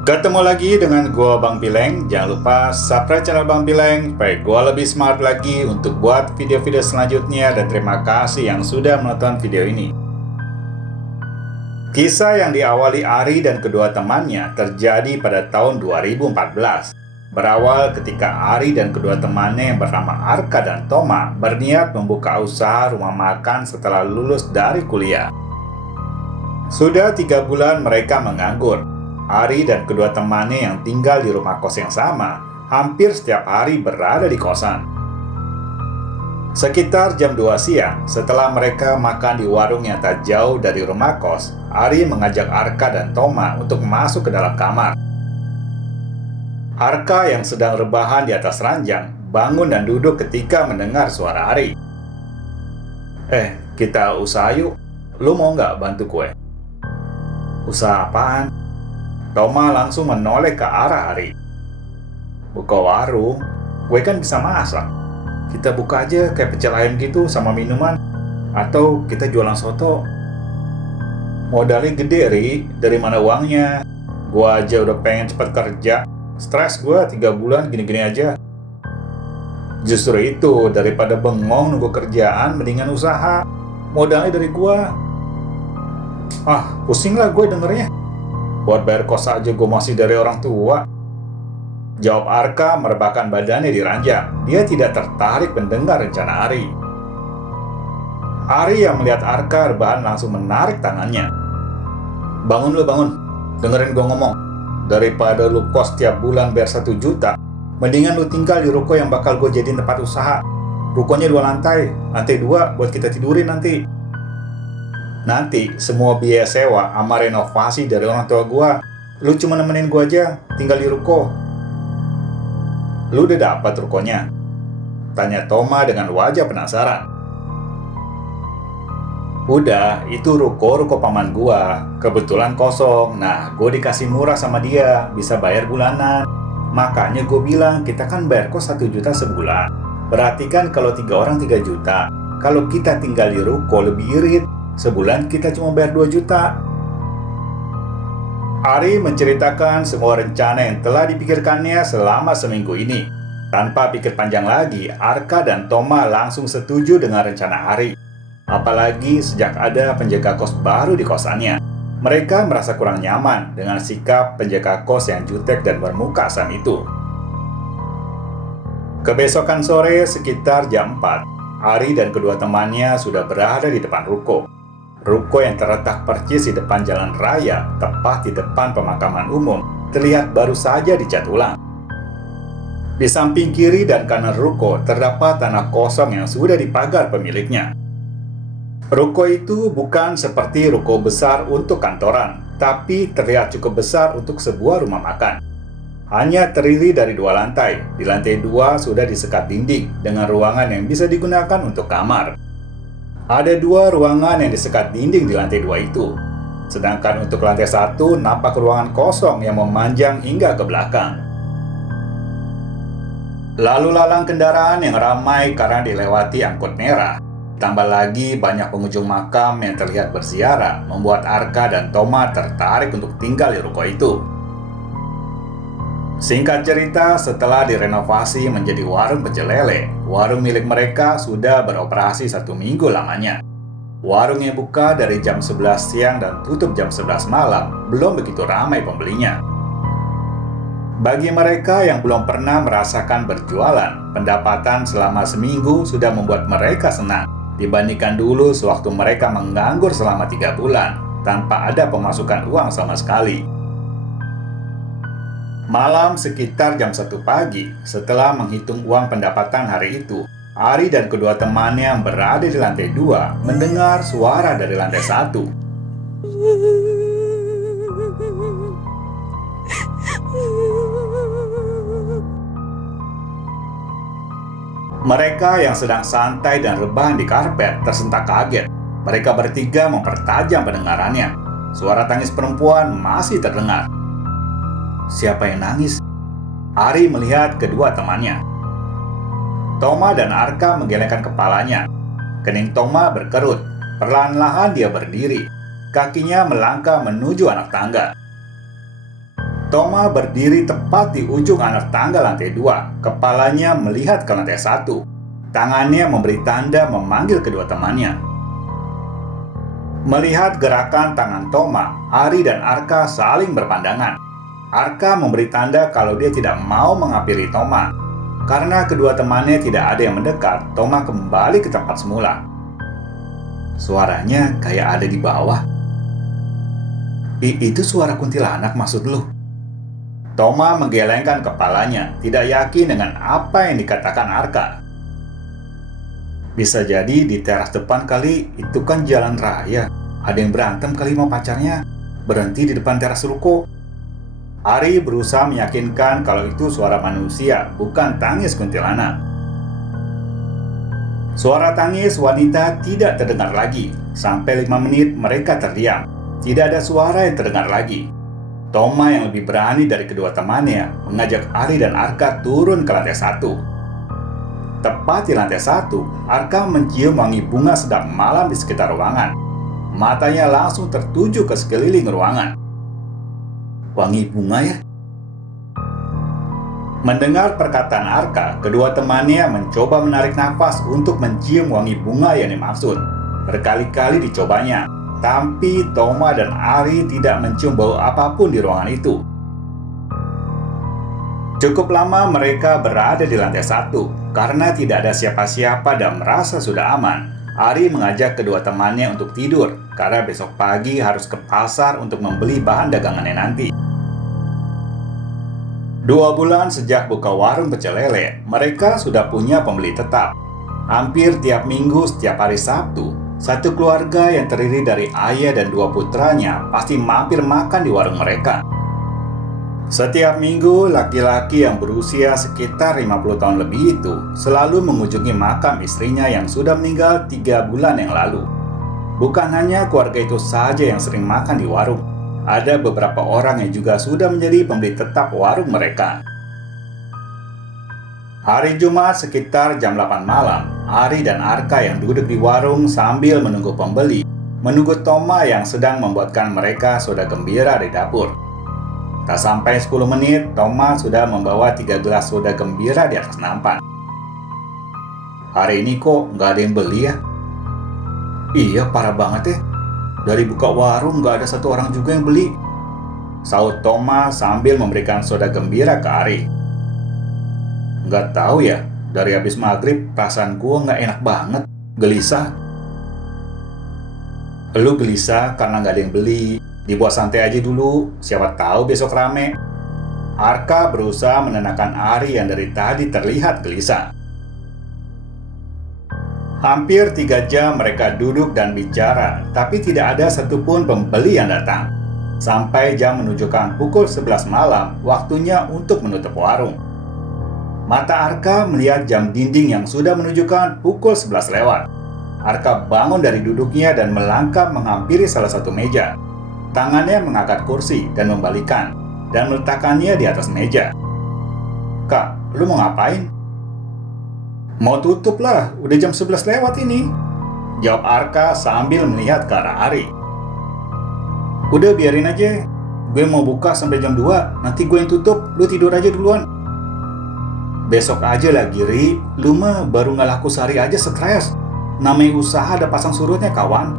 Ketemu lagi dengan gua Bang Pileng. Jangan lupa subscribe channel Bang Pileng supaya gua lebih smart lagi untuk buat video-video selanjutnya, dan terima kasih yang sudah menonton video ini. Kisah yang diawali Ari dan kedua temannya terjadi pada tahun 2014. Berawal ketika Ari dan kedua temannya yang bernama Arka dan Toma berniat membuka usaha rumah makan setelah lulus dari kuliah. Sudah 3 bulan mereka menganggur. Ari dan kedua temannya yang tinggal di rumah kos yang sama hampir setiap hari berada di kosan. Sekitar jam 2 siang, setelah mereka makan di warung yang tak jauh dari rumah kos, Ari mengajak Arka dan Toma untuk masuk ke dalam kamar. Arka yang sedang rebahan di atas ranjang bangun dan duduk ketika mendengar suara Ari. Kita usaha yuk. Lu mau nggak bantu gue? Usaha apaan? Toma langsung menoleh ke arah Ari. Buka warung? Gue kan bisa masak. Kita buka aja kayak pecel ayam gitu sama minuman. Atau kita jualan soto. Modalnya gede, Ri. Dari mana uangnya? Gue aja udah pengen cepet kerja. Stres gue 3 bulan gini-gini aja. Justru itu, daripada bengong nunggu kerjaan, mendingan usaha. Modalnya dari gue. Pusing lah gue dengernya. Buat bayar kos aja gue masih dari orang tua. Jawab Arka merebahkan badannya di ranjang. Dia tidak tertarik mendengar rencana Ari. Ari yang melihat Arka rebahan langsung menarik tangannya. Bangun lu, bangun. Dengerin gue ngomong. Daripada lu kos tiap bulan bayar 1 juta, mendingan lu tinggal di ruko yang bakal gue jadiin tempat usaha. Rukonya 2 lantai. Lantai 2 buat kita tidurin nanti. Nanti semua biaya sewa sama renovasi dari orang tua gua, lu cuma nemenin gua aja, tinggal di ruko. Lu udah dapat rukonya? Tanya Toma dengan wajah penasaran. Udah, itu ruko paman gua. Kebetulan kosong. Nah, gua dikasih murah sama dia, bisa bayar bulanan. Makanya gua bilang kita kan bayar kos 1 juta sebulan. Berarti kan kalau 3 orang 3 juta. Kalau kita tinggal di ruko lebih irit. Sebulan kita cuma bayar 2 juta. Ari menceritakan semua rencana yang telah dipikirkannya selama seminggu ini. Tanpa pikir panjang lagi, Arka dan Toma langsung setuju dengan rencana Ari. Apalagi sejak ada penjaga kos baru di kosannya. Mereka merasa kurang nyaman dengan sikap penjaga kos yang jutek dan bermuka asam itu. Kebesokan sore sekitar jam 4, Ari dan kedua temannya sudah berada di depan ruko. Ruko yang terletak persis di depan jalan raya, tepat di depan pemakaman umum, terlihat baru saja dicat ulang. Di samping kiri dan kanan ruko terdapat tanah kosong yang sudah dipagar pemiliknya. Ruko itu bukan seperti ruko besar untuk kantoran, tapi terlihat cukup besar untuk sebuah rumah makan. Hanya terdiri dari 2 lantai. Di lantai 2 sudah disekat dinding dengan ruangan yang bisa digunakan untuk kamar. Ada 2 ruangan yang disekat dinding di lantai 2 itu. Sedangkan untuk lantai 1 nampak ruangan kosong yang memanjang hingga ke belakang. Lalu lalang kendaraan yang ramai karena dilewati angkut merah. Tambah lagi banyak pengunjung makam yang terlihat berziarah, membuat Arka dan Toma tertarik untuk tinggal di ruko itu. Singkat cerita, setelah direnovasi menjadi warung pecel lele, warung milik mereka sudah beroperasi 1 minggu lamanya. Warung yang buka dari jam 11 siang dan tutup jam 11 malam, belum begitu ramai pembelinya. Bagi mereka yang belum pernah merasakan berjualan, pendapatan selama seminggu sudah membuat mereka senang, dibandingkan dulu sewaktu mereka menganggur selama 3 bulan, tanpa ada pemasukan uang sama sekali. Malam sekitar jam 1 pagi, setelah menghitung uang pendapatan hari itu, Ari dan kedua temannya yang berada di lantai 2 mendengar suara dari lantai 1. Mereka yang sedang santai dan rebahan di karpet tersentak kaget. Mereka bertiga mempertajam pendengarannya. Suara tangis perempuan masih terdengar. Siapa yang nangis? Ari melihat kedua temannya. Toma dan Arka menggelengkan kepalanya. Kening Toma berkerut. Perlahan-lahan dia berdiri. Kakinya melangkah menuju anak tangga. Toma berdiri tepat di ujung anak tangga lantai 2. Kepalanya melihat ke lantai 1. Tangannya memberi tanda memanggil kedua temannya. Melihat gerakan tangan Toma, Ari dan Arka saling berpandangan. Arka memberi tanda kalau dia tidak mau menghampiri Toma. Karena kedua temannya tidak ada yang mendekat, Toma kembali ke tempat semula. Suaranya kayak ada di bawah. Itu suara kuntilanak maksud lu? Toma menggelengkan kepalanya, tidak yakin dengan apa yang dikatakan Arka. Bisa jadi di teras depan kali, itu kan jalan raya. Ada yang berantem kali sama pacarnya, berhenti di depan teras ruko. Ari berusaha meyakinkan kalau itu suara manusia, bukan tangis kuntilanak. Suara tangis wanita tidak terdengar lagi. Sampai 5 menit mereka terdiam. Tidak ada suara yang terdengar lagi. Toma yang lebih berani dari kedua temannya mengajak Ari dan Arka turun ke lantai 1. Tepat di lantai 1, Arka mencium wangi bunga sedap malam di sekitar ruangan. Matanya langsung tertuju ke sekeliling ruangan. Wangi bunga ya? Mendengar perkataan Arka, kedua temannya mencoba menarik nafas untuk mencium wangi bunga yang dimaksud. Berkali-kali dicobanya, tapi Toma dan Ari tidak mencium bau apapun di ruangan itu. Cukup lama mereka berada di lantai 1. Karena tidak ada siapa-siapa dan merasa sudah aman, Ari mengajak kedua temannya untuk tidur karena besok pagi harus ke pasar untuk membeli bahan dagangannya nanti. 2 bulan sejak buka warung pecel lele, mereka sudah punya pembeli tetap. Hampir tiap minggu setiap hari Sabtu, satu keluarga yang terdiri dari ayah dan 2 putranya pasti mampir makan di warung mereka. Setiap minggu, laki-laki yang berusia sekitar 50 tahun lebih itu selalu mengunjungi makam istrinya yang sudah meninggal 3 bulan yang lalu. Bukan hanya keluarga itu saja yang sering makan di warung. Ada beberapa orang yang juga sudah menjadi pembeli tetap warung mereka. Hari Jumat sekitar jam 8 malam, Ari dan Arka yang duduk di warung sambil menunggu pembeli, menunggu Toma yang sedang membuatkan mereka soda gembira di dapur. Tak sampai 10 menit, Toma sudah membawa 3 gelas soda gembira di atas nampan. Hari ini kok nggak ada yang beli ya? Iya, parah banget ya. Dari buka warung nggak ada satu orang juga yang beli. Sahut Toma sambil memberikan soda gembira ke Ari. Nggak tahu ya, dari habis maghrib perasaan gua nggak enak banget, gelisah. Lu gelisah karena nggak ada yang beli. Dibuat santai aja dulu, siapa tahu besok rame. Arka berusaha menenangkan Ari yang dari tadi terlihat gelisah. Hampir 3 jam mereka duduk dan bicara, tapi tidak ada satupun pembeli yang datang. Sampai jam menunjukkan pukul 11 malam, waktunya untuk menutup warung. Mata Arka melihat jam dinding yang sudah menunjukkan pukul 11 lewat. Arka bangun dari duduknya dan melangkah menghampiri salah satu meja. Tangannya mengangkat kursi dan membalikkan, dan meletakkannya di atas meja. Kak, lu mau ngapain? Mau tutup lah, udah jam 11 lewat ini, jawab Arka sambil melihat ke arah Ari. Udah biarin aja, gue mau buka sampai jam 2, nanti gue yang tutup, lu tidur aja duluan. Besok aja lah Giri, lu mah baru nggak laku sehari aja stres. Namanya usaha ada pasang surutnya kawan.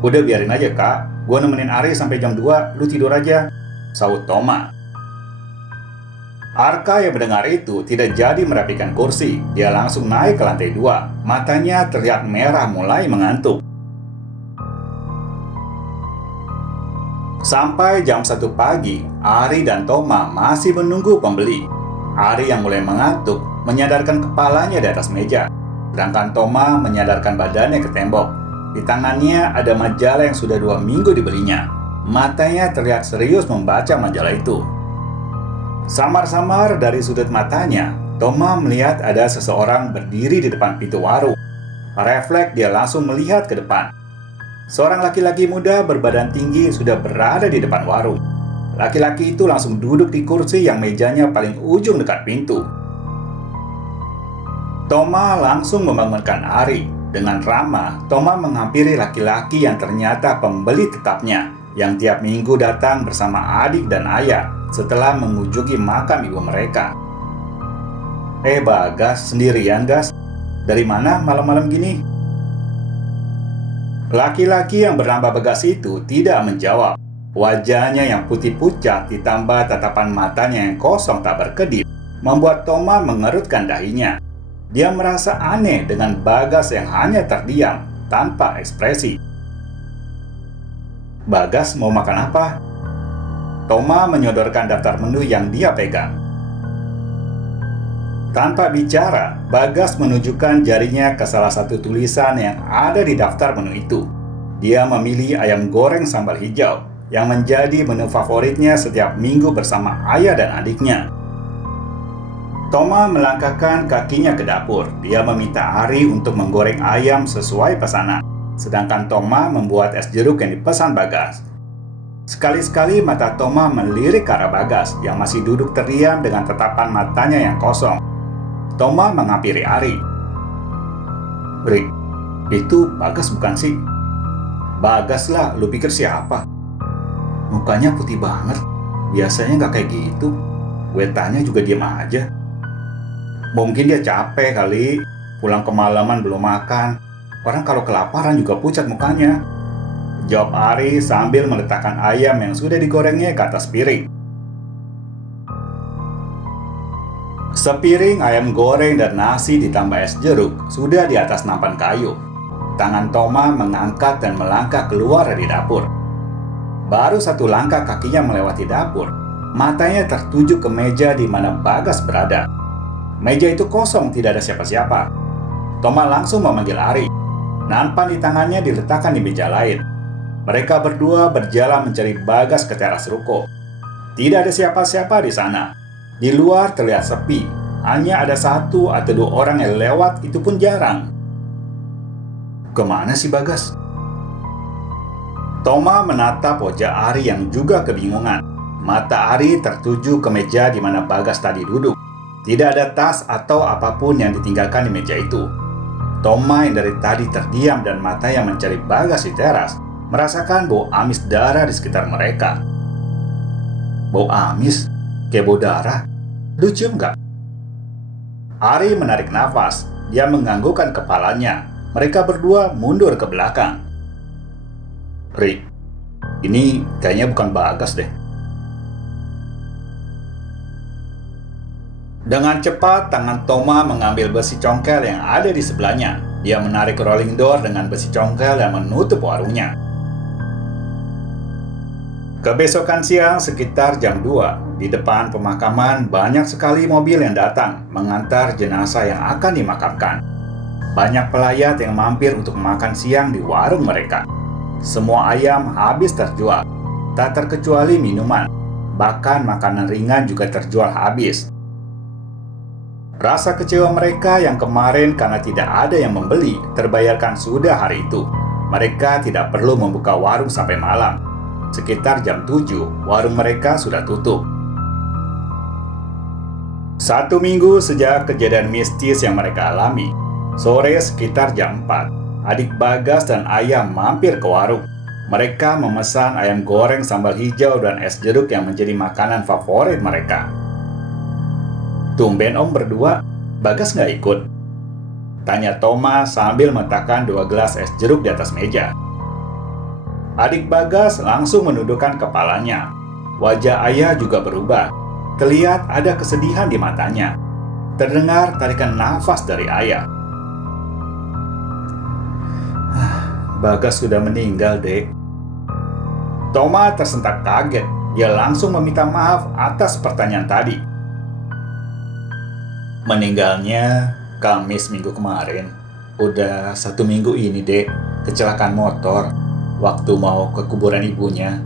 Udah biarin aja kak, gue nemenin Ari sampai jam 2, lu tidur aja, sahut Toma. Arka yang mendengar itu tidak jadi merapikan kursi. Dia langsung naik ke lantai 2. Matanya terlihat merah mulai mengantuk. Sampai jam 1 pagi, Ari dan Toma masih menunggu pembeli. Ari yang mulai mengantuk menyadarkan kepalanya di atas meja, sedangkan Toma menyadarkan badannya ke tembok. Di tangannya ada majalah yang sudah 2 minggu dibelinya. Matanya terlihat serius membaca majalah itu. Samar-samar dari sudut matanya, Toma melihat ada seseorang berdiri di depan pintu warung. Refleks dia langsung melihat ke depan. Seorang laki-laki muda berbadan tinggi sudah berada di depan warung. Laki-laki itu langsung duduk di kursi yang mejanya paling ujung dekat pintu. Toma langsung membangunkan Ari. Dengan ramah, Toma menghampiri laki-laki yang ternyata pembeli tetapnya. yang tiap minggu datang bersama adik dan ayah setelah mengunjungi makam ibu mereka. Bagas, sendirian, Gas? Dari mana malam-malam gini?" Laki-laki yang bernama Bagas itu tidak menjawab. Wajahnya yang putih pucat ditambah tatapan matanya yang kosong tak berkedip membuat Toma mengerutkan dahinya. Dia merasa aneh dengan Bagas yang hanya terdiam tanpa ekspresi. "Bagas mau makan apa?" Toma menyodorkan daftar menu yang dia pegang. Tanpa bicara, Bagas menunjukkan jarinya ke salah satu tulisan yang ada di daftar menu itu. Dia memilih ayam goreng sambal hijau yang menjadi menu favoritnya setiap minggu bersama ayah dan adiknya. Toma melangkahkan kakinya ke dapur. Dia meminta Ari untuk menggoreng ayam sesuai pesanan, sedangkan Toma membuat es jeruk yang dipesan Bagas. Sekali-sekali mata Toma melirik ke arah Bagas yang masih duduk terdiam dengan tatapan matanya yang kosong. Toma menghampiri Ari. "Rik, itu Bagas bukan sih?" "Bagas lah, lu pikir siapa? Mukanya putih banget, biasanya nggak kayak gitu. Gue tanya juga diem aja." "Mungkin dia capek kali, pulang kemalaman belum makan. Orang kalau kelaparan juga pucat mukanya," jawab Ari sambil meletakkan ayam yang sudah digorengnya ke atas piring. Sepiring ayam goreng dan nasi ditambah es jeruk sudah di atas nampan kayu. Tangan Toma mengangkat dan melangkah keluar dari dapur. Baru satu langkah kakinya melewati dapur, matanya tertuju ke meja di mana Bagas berada. Meja itu kosong, tidak ada siapa-siapa. Toma langsung memanggil Ari. Nampan di tangannya diletakkan di meja lain. Mereka berdua berjalan mencari Bagas ke teras ruko. Tidak ada siapa-siapa di sana. Di luar terlihat sepi, hanya ada 1 atau 2 orang yang lewat, itu pun jarang. "Kemana sih Bagas?" Toma menatap wajah Ari yang juga kebingungan. Mata Ari tertuju ke meja di mana Bagas tadi duduk. Tidak ada tas atau apapun yang ditinggalkan di meja itu. Toma yang dari tadi terdiam dan mata yang mencari Bagas di teras, merasakan bau amis darah di sekitar mereka. "Bau amis? Kayak bau darah? Lu cium nggak?" Ari menarik nafas. Dia menganggukkan kepalanya. Mereka berdua mundur ke belakang. "Rik, ini kayaknya bukan Bagas deh." Dengan cepat, tangan Toma mengambil besi congkel yang ada di sebelahnya. Dia menarik rolling door dengan besi congkel dan menutup warungnya. Kebesokan siang sekitar jam 2, di depan pemakaman banyak sekali mobil yang datang mengantar jenazah yang akan dimakamkan. Banyak pelayat yang mampir untuk makan siang di warung mereka. Semua ayam habis terjual, tak terkecuali minuman. Bahkan makanan ringan juga terjual habis. Rasa kecewa mereka yang kemarin karena tidak ada yang membeli terbayarkan sudah hari itu. Mereka tidak perlu membuka warung sampai malam. Sekitar jam 7, warung mereka sudah tutup. 1 minggu sejak kejadian mistis yang mereka alami. Sore sekitar jam 4, adik Bagas dan ayah mampir ke warung. Mereka memesan ayam goreng sambal hijau dan es jeruk yang menjadi makanan favorit mereka. "Tumben om berdua, Bagas nggak ikut?" tanya Toma sambil meletakkan 2 gelas es jeruk di atas meja. Adik Bagas langsung menundukkan kepalanya. Wajah ayah juga berubah. Terlihat ada kesedihan di matanya. Terdengar tarikan nafas dari ayah. "Bagas sudah meninggal, Dek." Toma tersentak kaget. Dia langsung meminta maaf atas pertanyaan tadi. "Meninggalnya Kamis minggu kemarin. Udah 1 minggu ini, Dek. Kecelakaan motor waktu mau ke kuburan ibunya."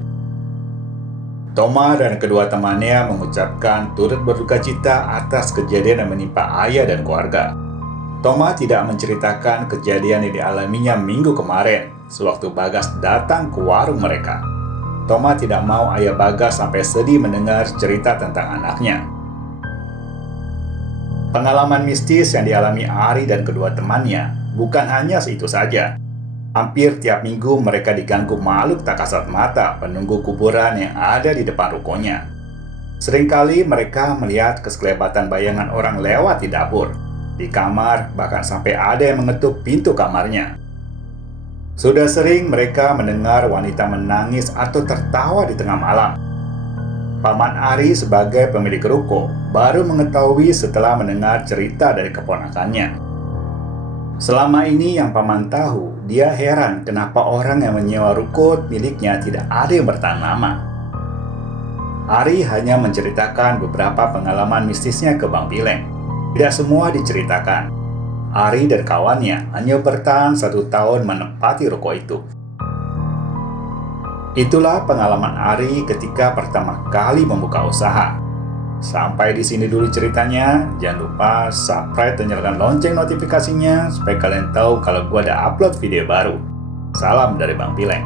Toma dan kedua temannya mengucapkan turut berduka cita atas kejadian yang menimpa ayah dan keluarga. Toma tidak menceritakan kejadian yang dialaminya minggu kemarin sewaktu Bagas datang ke warung mereka. Toma tidak mau ayah Bagas sampai sedih mendengar cerita tentang anaknya. Pengalaman mistis yang dialami Ari dan kedua temannya bukan hanya itu saja. Hampir tiap minggu mereka diganggu makhluk tak kasat mata penunggu kuburan yang ada di depan rukonya. Seringkali mereka melihat keselebatan bayangan orang lewat di dapur, di kamar, bahkan sampai ada yang mengetuk pintu kamarnya. Sudah sering mereka mendengar wanita menangis atau tertawa di tengah malam. Paman Ari sebagai pemilik ruko baru mengetahui setelah mendengar cerita dari keponakannya. Selama ini yang Paman tahu, dia heran kenapa orang yang menyewa ruko miliknya tidak ada yang bertahan lama. Ari hanya menceritakan beberapa pengalaman mistisnya ke Bang Pileng. Tidak semua diceritakan. Ari dan kawannya hanya bertahan 1 tahun menempati ruko itu. Itulah pengalaman Ari ketika pertama kali membuka usaha. Sampai di sini dulu ceritanya. Jangan lupa subscribe dan nyalakan lonceng notifikasinya supaya kalian tahu kalau gue ada upload video baru. Salam dari Bang Pileng.